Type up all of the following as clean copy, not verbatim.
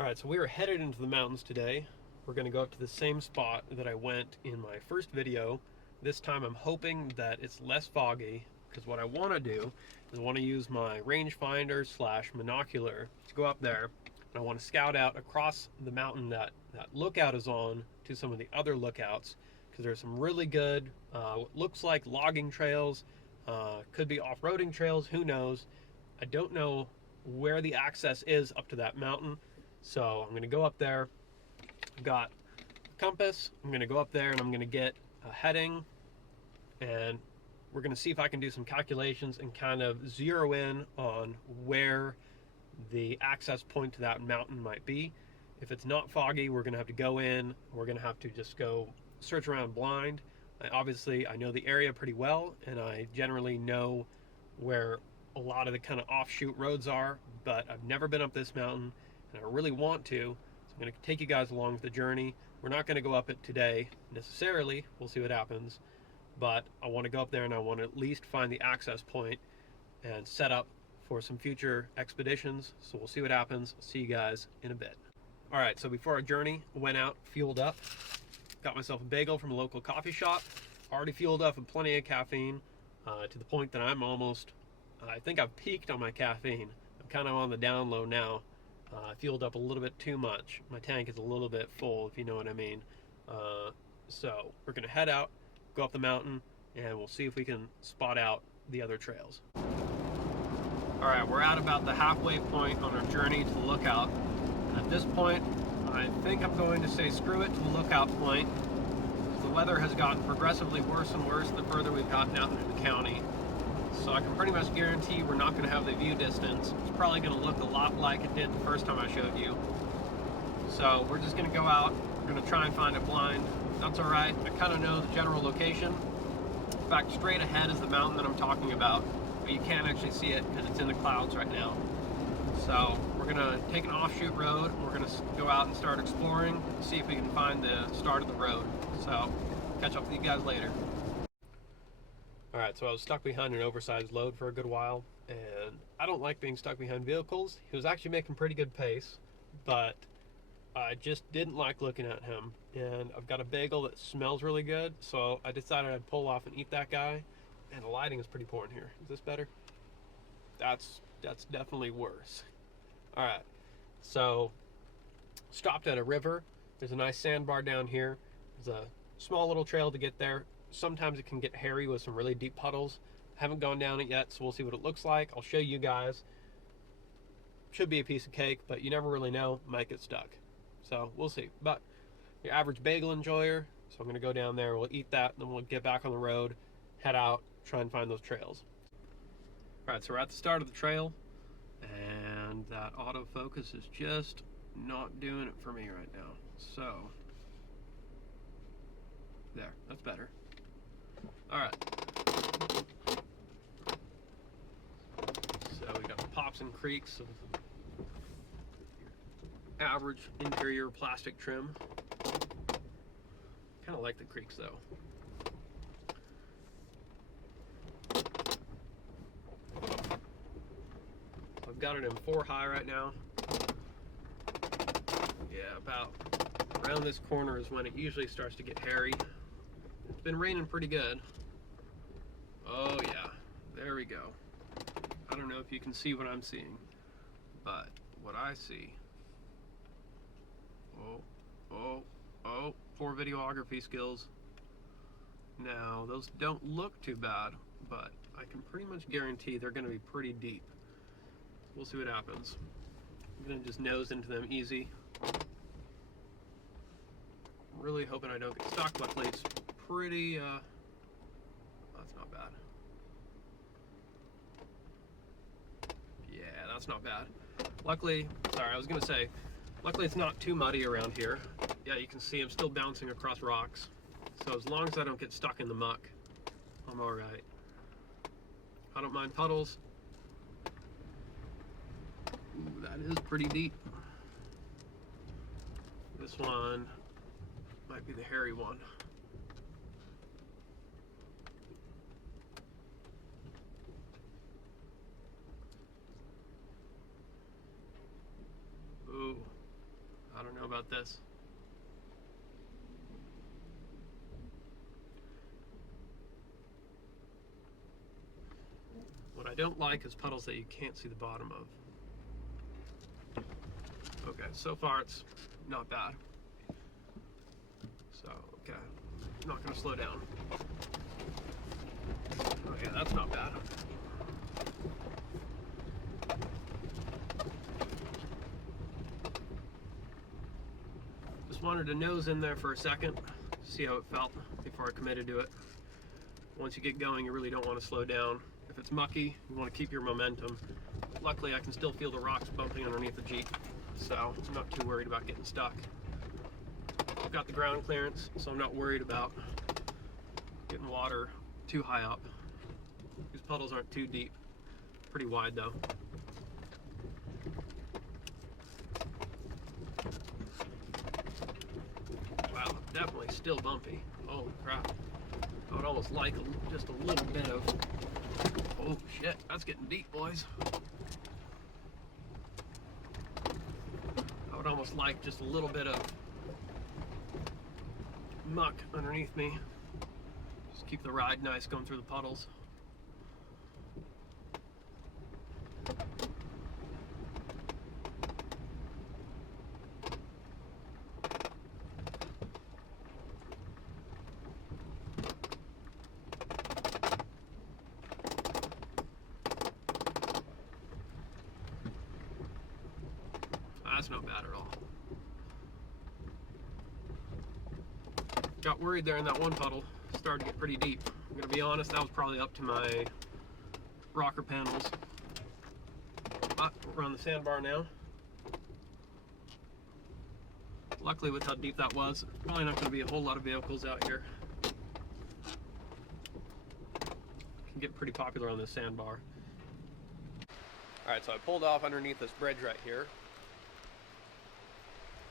Alright, so we are headed into the mountains today. We're going to go up to the same spot that I went in my first video. This time I'm hoping that it's less foggy, because what I want to do is I want to use my rangefinder / monocular to go up there, and I want to scout out across the mountain that lookout is on to some of the other lookouts, because there's some really good, what looks like logging trails, could be off-roading trails, who knows. I don't know where the access is up to that mountain. So I'm going to go up there. I've got a compass. I'm going to go up there and I'm going to get a heading, and we're going to see if I can do some calculations and kind of zero in on where the access point to that mountain might be. If it's not foggy, we're going to have to go in. We're going to have to just go search around blind. Obviously, I know the area pretty well, and I generally know where a lot of the kind of offshoot roads are, but I've never been up this mountain, and I really want to, so I'm going to take you guys along with the journey. We're not going to go up it today necessarily, we'll see what happens, but I want to go up there and I want to at least find the access point and set up for some future expeditions, so we'll see what happens. I'll see you guys in a bit. Alright, so before our journey, went out, fueled up, got myself a bagel from a local coffee shop, already fueled up with plenty of caffeine, to the point that I'm almost, I think I've peaked on my caffeine. I'm kind of on the down low now. I fueled up a little bit too much. My tank is a little bit full, if you know what I mean. So we're going to head out, go up the mountain, and we'll see if we can spot out the other trails. Alright, we're at about the halfway point on our journey to the lookout. And at this point, I think I'm going to say screw it to the lookout point. The weather has gotten progressively worse and worse the further we've gotten out into the county. So I can pretty much guarantee we're not going to have the view distance. It's probably going to look a lot like it did the first time I showed you. So we're just going to go out. We're going to try and find it blind. That's alright. I kind of know the general location. In fact, straight ahead is the mountain that I'm talking about, but you can't actually see it because it's in the clouds right now. So we're going to take an offshoot road. We're going to go out and start exploring, see if we can find the start of the road. So catch up with you guys later. Alright, so I was stuck behind an oversized load for a good while, and I don't like being stuck behind vehicles. He was actually making pretty good pace, but I just didn't like looking at him. And I've got a bagel that smells really good, so I decided I'd pull off and eat that guy. And the lighting is pretty poor in here. Is this better? That's definitely worse. Alright, so stopped at a river. There's a nice sandbar down here. There's a small little trail to get there. Sometimes it can get hairy with some really deep puddles. Haven't gone down it yet, so we'll see what it looks like. I'll show you guys. Should be a piece of cake, but you never really know. Might get stuck. So we'll see. But your average bagel enjoyer. So I'm going to go down there. We'll eat that, and then we'll get back on the road, head out, try and find those trails. Alright, so we're at the start of the trail, and that autofocus is just not doing it for me right now. So, there. That's better. Alright, so we got the pops and creaks of average interior plastic trim. Kind of like the creaks though. So I've got it in 4 high right now. Yeah, about around this corner is when it usually starts to get hairy. It's been raining pretty good. Oh yeah, there we go. I don't know if you can see what I'm seeing, but what I see, oh, poor videography skills. Now, those don't look too bad, but I can pretty much guarantee they're gonna be pretty deep. We'll see what happens. I'm gonna just nose into them easy. I'm really hoping I don't get stuck. Luckily, it's pretty, that's not bad. Yeah, that's not bad. Luckily, sorry, I was gonna say, luckily it's not too muddy around here. Yeah, you can see I'm still bouncing across rocks. So as long as I don't get stuck in the muck, I'm alright. I don't mind puddles. Ooh, that is pretty deep. This one might be the hairy one. Ooh, about this. What I don't like is puddles that you can't see the bottom of. Okay, so far it's not bad. So, okay, I'm not gonna slow down. Oh yeah, that's not bad. Just wanted to nose in there for a second, see how it felt before I committed to it. Once you get going, you really don't want to slow down. If it's mucky, you want to keep your momentum. Luckily, I can still feel the rocks bumping underneath the Jeep, so I'm not too worried about getting stuck. I've got the ground clearance, so I'm not worried about getting water too high up. These puddles aren't too deep, pretty wide though. Wow, definitely still bumpy. Holy crap. I would almost like just a little bit of, oh shit, that's getting deep, boys. I would almost like just a little bit of muck underneath me. Just keep the ride nice going through the puddles. That's not bad at all. Got worried there in that one puddle. Started to get pretty deep. I'm gonna be honest, that was probably up to my rocker panels. But we're on the sandbar now. Luckily with how deep that was, probably not gonna be a whole lot of vehicles out here. Can get pretty popular on this sandbar. Alright, so I pulled off underneath this bridge right here,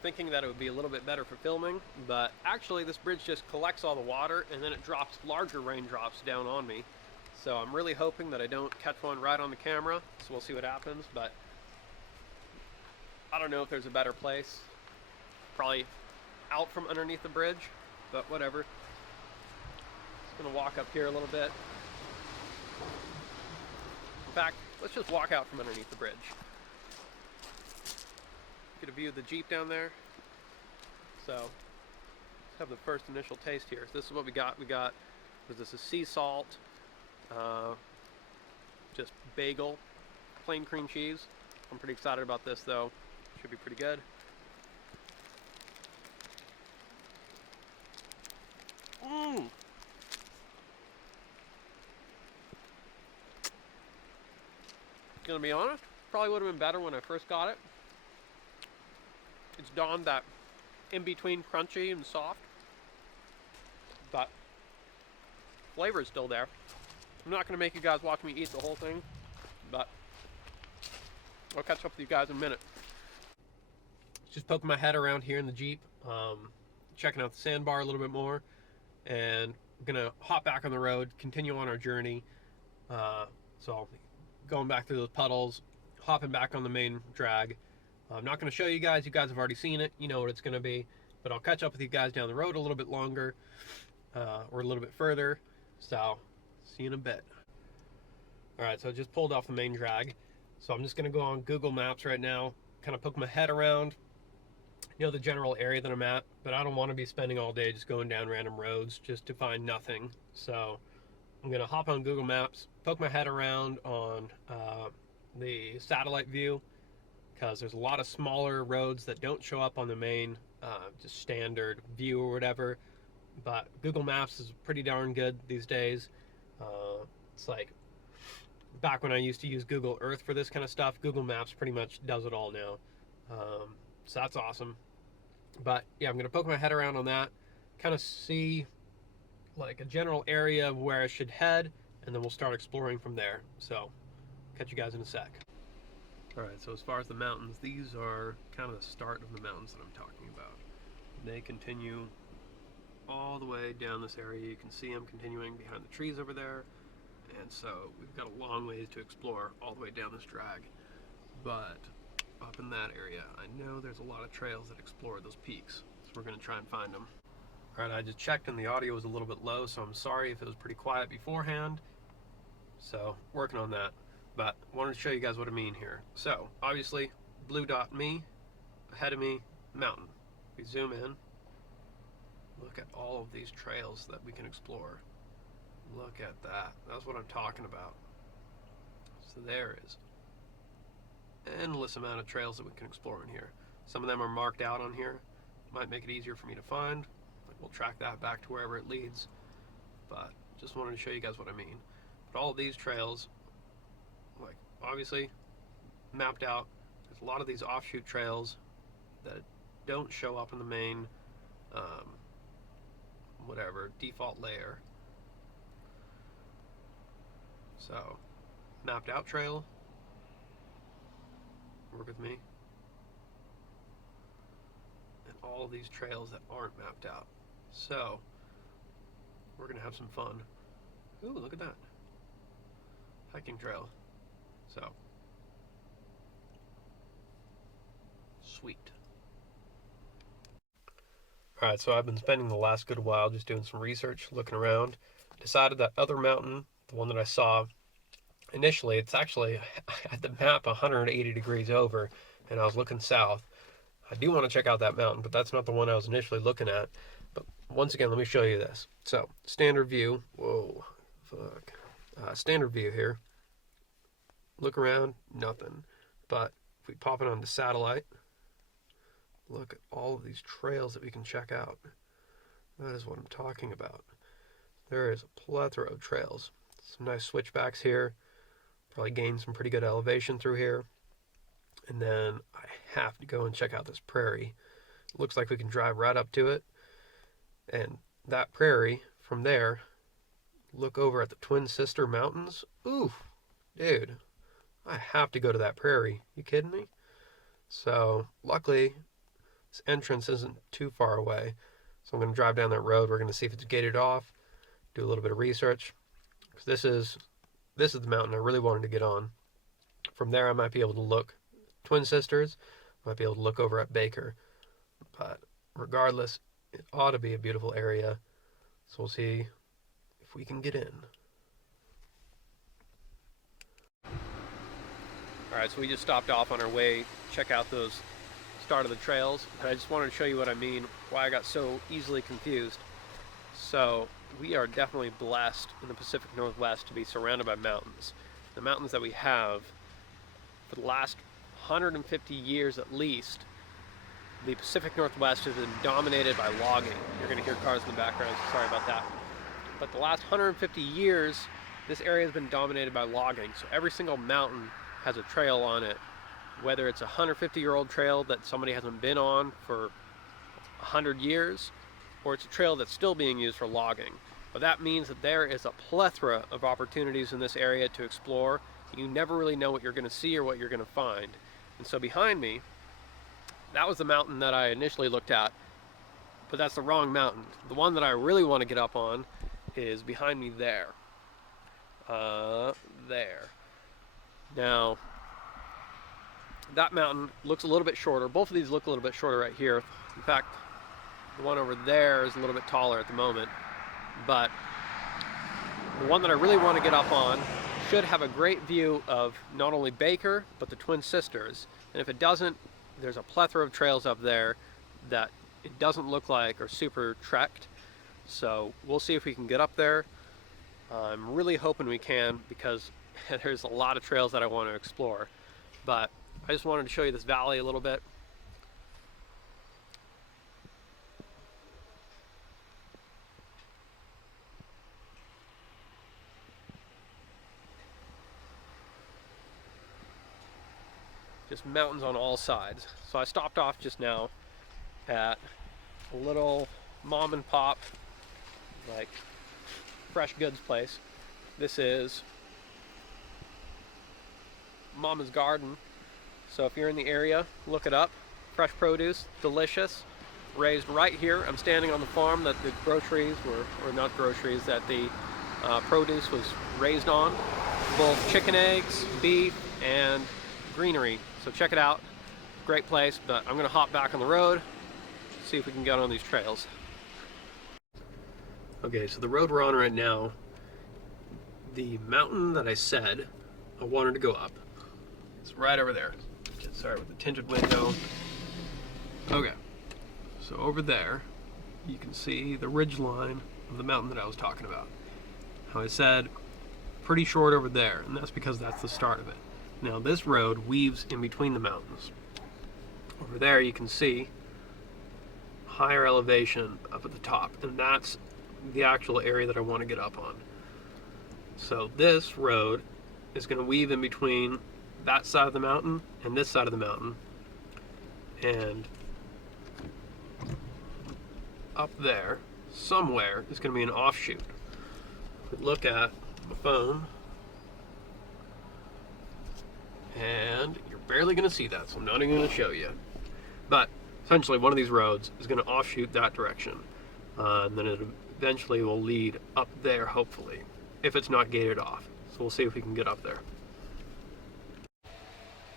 thinking that it would be a little bit better for filming, but actually this bridge just collects all the water and then it drops larger raindrops down on me. So I'm really hoping that I don't catch one right on the camera, so we'll see what happens, but I don't know if there's a better place. Probably out from underneath the bridge, but whatever. Just gonna walk up here a little bit. In fact, let's just walk out from underneath the bridge. Get a view of the Jeep down there. So let's have the first initial taste here. So this is what we got. Was this a sea salt, just bagel, plain cream cheese. I'm pretty excited about this though. Should be pretty good. Gonna be honest, probably would have been better when I first got it. It's dawned that in between crunchy and soft, but flavor is still there. I'm not going to make you guys watch me eat the whole thing, but I'll catch up with you guys in a minute. Just poking my head around here in the Jeep, checking out the sandbar a little bit more, and I'm going to hop back on the road, continue on our journey. So going back through those puddles, hopping back on the main drag. I'm not going to show you guys have already seen it, you know what it's going to be, but I'll catch up with you guys down the road a little bit longer, or a little bit further, so see you in a bit. Alright, so I just pulled off the main drag, so I'm just going to go on Google Maps right now, kind of poke my head around, you know, the general area that I'm at, but I don't want to be spending all day just going down random roads just to find nothing, so I'm going to hop on Google Maps, poke my head around on the satellite view, because there's a lot of smaller roads that don't show up on the main just standard view or whatever, but Google Maps is pretty darn good these days. It's like back when I used to use Google Earth for this kind of stuff, Google Maps pretty much does it all now, so that's awesome. But yeah, I'm gonna poke my head around on that, kind of see like a general area of where I should head, and then we'll start exploring from there. So catch you guys in a sec. Alright, so as far as the mountains, these are kind of the start of the mountains that I'm talking about. They continue all the way down this area. You can see them continuing behind the trees over there. And so we've got a long ways to explore all the way down this drag. But up in that area. I know there's a lot of trails that explore those peaks, so we're going to try and find them. Alright, I just checked and the audio was a little bit low, so I'm sorry if it was pretty quiet beforehand. So, working on that. But I wanted to show you guys what I mean here. So, obviously, blue dot me, ahead of me, mountain. We zoom in. Look at all of these trails that we can explore. Look at that. That's what I'm talking about. So there is endless amount of trails that we can explore in here. Some of them are marked out on here. Might make it easier for me to find. We'll track that back to wherever it leads. But just wanted to show you guys what I mean. But all of these trails, like obviously mapped out. There's a lot of these offshoot trails that don't show up in the main whatever default layer. So mapped out trail, work with me, and all of these trails that aren't mapped out. So we're gonna have some fun. Ooh, look at that hiking trail. So sweet. Alright, so I've been spending the last good while just doing some research, looking around. Decided that other mountain, the one that I saw initially, it's actually, I had the map 180 degrees over, and I was looking south. I do want to check out that mountain, but that's not the one I was initially looking at. But once again, let me show you this. So, standard view. Whoa, fuck. Standard view here. Look around, nothing. But if we pop it onto satellite, look at all of these trails that we can check out. That is what I'm talking about. There is a plethora of trails. Some nice switchbacks here. Probably gain some pretty good elevation through here. And then I have to go and check out this prairie. It looks like we can drive right up to it. And that prairie, from there, look over at the Twin Sister Mountains. Ooh, dude, I have to go to that prairie. You kidding me? So, luckily, this entrance isn't too far away. So I'm going to drive down that road. We're going to see if it's gated off. Do a little bit of research. Because this is the mountain I really wanted to get on. From there I might be able to look Twin Sisters. Might be able to look over at Baker. But regardless, it ought to be a beautiful area. So we'll see if we can get in. Alright, so we just stopped off on our way. Check out those start of the trails. But I just wanted to show you what I mean, why I got so easily confused. So we are definitely blessed in the Pacific Northwest to be surrounded by mountains. The mountains that we have, for the last 150 years at least, the Pacific Northwest has been dominated by logging. You're going to hear cars in the background, so sorry about that. But the last 150 years, this area has been dominated by logging. So every single mountain has a trail on it, whether it's a 150-year-old trail that somebody hasn't been on for 100 years, or it's a trail that's still being used for logging. But that means that there is a plethora of opportunities in this area to explore. You never really know what you're going to see or what you're going to find. And so behind me, that was the mountain that I initially looked at, but that's the wrong mountain. The one that I really want to get up on is behind me there. There. Now, that mountain looks a little bit shorter. Both of these look a little bit shorter right here. In fact, the one over there is a little bit taller at the moment. But the one that I really want to get up on should have a great view of not only Baker, but the Twin Sisters. And if it doesn't, there's a plethora of trails up there that it doesn't look like are super trekked. So we'll see if we can get up there. I'm really hoping we can, because there's a lot of trails that I want to explore. But I just wanted to show you this valley a little bit. Just mountains on all sides. So I stopped off just now at a little mom and pop, like, fresh goods place. This is Mama's Garden. So if you're in the area, look it up. Fresh produce, delicious, raised right here. I'm standing on the farm that the groceries were, or not groceries, that the produce was raised on. Both chicken eggs, beef, and greenery. So check it out. great place, but I'm gonna hop back on the road, see if we can get on these trails. Okay, so the road we're on right now, the mountain that I said I wanted to go up, it's right over there. Sorry, with the tinted window. Okay, so over there, you can see the ridge line of the mountain that I was talking about. How I said, pretty short over there, and that's because that's the start of it. Now this road weaves in between the mountains. Over there you can see higher elevation up at the top, and that's the actual area that I want to get up on. So this road is going to weave in between that side of the mountain and this side of the mountain, and up there somewhere is going to be an offshoot. If we look at the phone, and you're barely going to see that, so I'm not even going to show you, but essentially one of these roads is going to offshoot that direction, and then it eventually will lead up there, hopefully, if it's not gated off. So we'll see if we can get up there.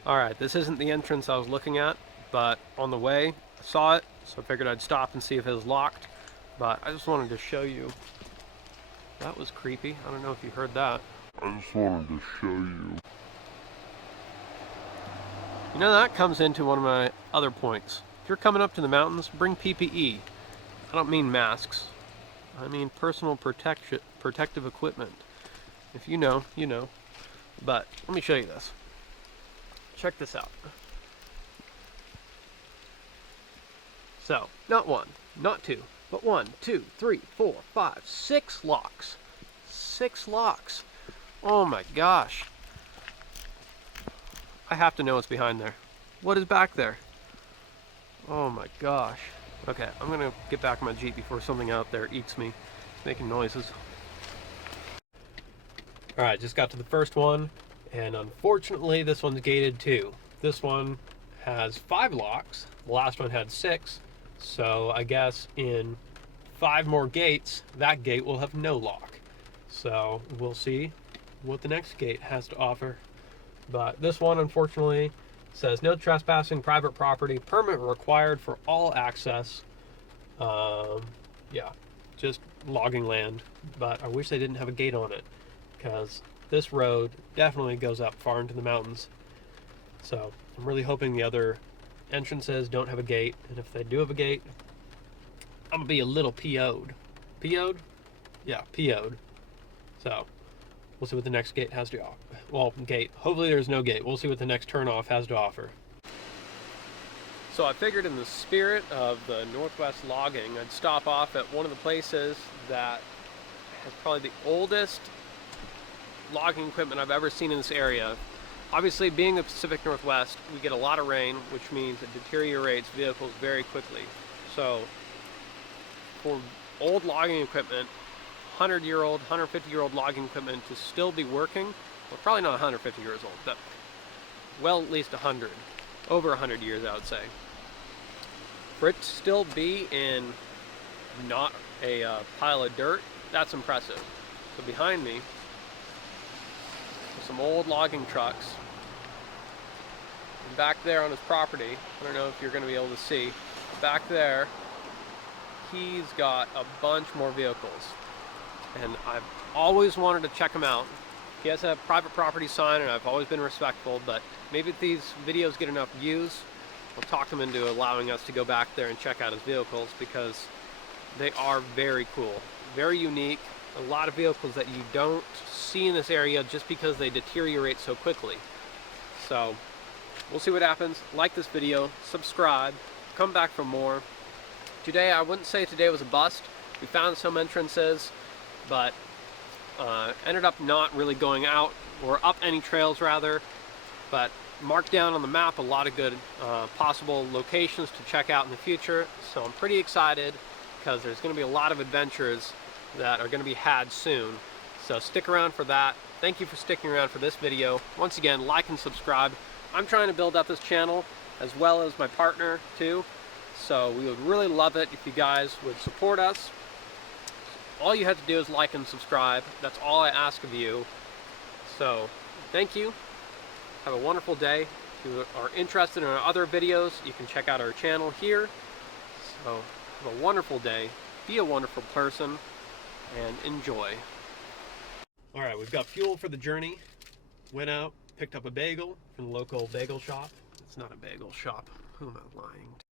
Alright, this isn't the entrance I was looking at, but on the way I saw it, so I figured I'd stop and see if it was locked. But I just wanted to show you. That was creepy. I don't know if you heard that. I just wanted to show you. You know, that comes into one of my other points. If you're coming up to the mountains, bring PPE. I don't mean masks. I mean personal protective equipment. If you know, you know. But let me show you this. Check this out. So, not one, not two, but 1, 2, 3, 4, 5, 6 locks. 6 locks. Oh my gosh. I have to know what's behind there. What is back there? Oh my gosh. Okay, I'm gonna get back in my Jeep before something out there eats me. It's making noises. Alright, just got to the first one, and unfortunately this one's gated too. This one has 5 locks, the last one had 6, so I guess in 5 more gates, that gate will have no lock. So we'll see what the next gate has to offer. But this one, unfortunately, says no trespassing, private property, permit required for all access. Yeah, just logging land. But I wish they didn't have a gate on it, because this road definitely goes up far into the mountains. So I'm really hoping the other entrances don't have a gate, and if they do have a gate, I'm gonna be a little PO'd. PO'd? Yeah, PO'd. So we'll see what the next gate has to offer. Well, gate. Hopefully there's no gate. We'll see what the next turnoff has to offer. So I figured in the spirit of the Northwest logging, I'd stop off at one of the places that has probably the oldest logging equipment I've ever seen in this area. Obviously, being the Pacific Northwest, we get a lot of rain, which means it deteriorates vehicles very quickly. So for old logging equipment, 100-year-old, 150-year-old logging equipment to still be working, well, probably not 150 years old, but well, at least 100, over 100 years, I would say. For it to still be in not a pile of dirt, that's impressive. So behind me, some old logging trucks. And back there on his property, I don't know if you're going to be able to see, back there, he's got a bunch more vehicles. And I've always wanted to check him out. He has a private property sign, and I've always been respectful, but maybe if these videos get enough views, I'll talk him into allowing us to go back there and check out his vehicles, because they are very cool, very unique. A lot of vehicles that you don't see in this area just because they deteriorate so quickly. So we'll see what happens. Like this video, subscribe, come back for more. Today, I wouldn't say today was a bust. We found some entrances, but ended up not really going out or up any trails rather, but marked down on the map a lot of good possible locations to check out in the future. So I'm pretty excited, because there's going to be a lot of adventures that are going to be had soon. So stick around for that. Thank you for sticking around for this video. Once again, like and subscribe. I'm trying to build up this channel as well as my partner too. So we would really love it if you guys would support us. All you have to do is like and subscribe. That's all I ask of you. So thank you. Have a wonderful day. If you are interested in our other videos, you can check out our channel here. So have a wonderful day, be a wonderful person, and enjoy. Alright, we've got fuel for the journey. Went out, picked up a bagel from the local bagel shop. It's not a bagel shop. Who am I lying to?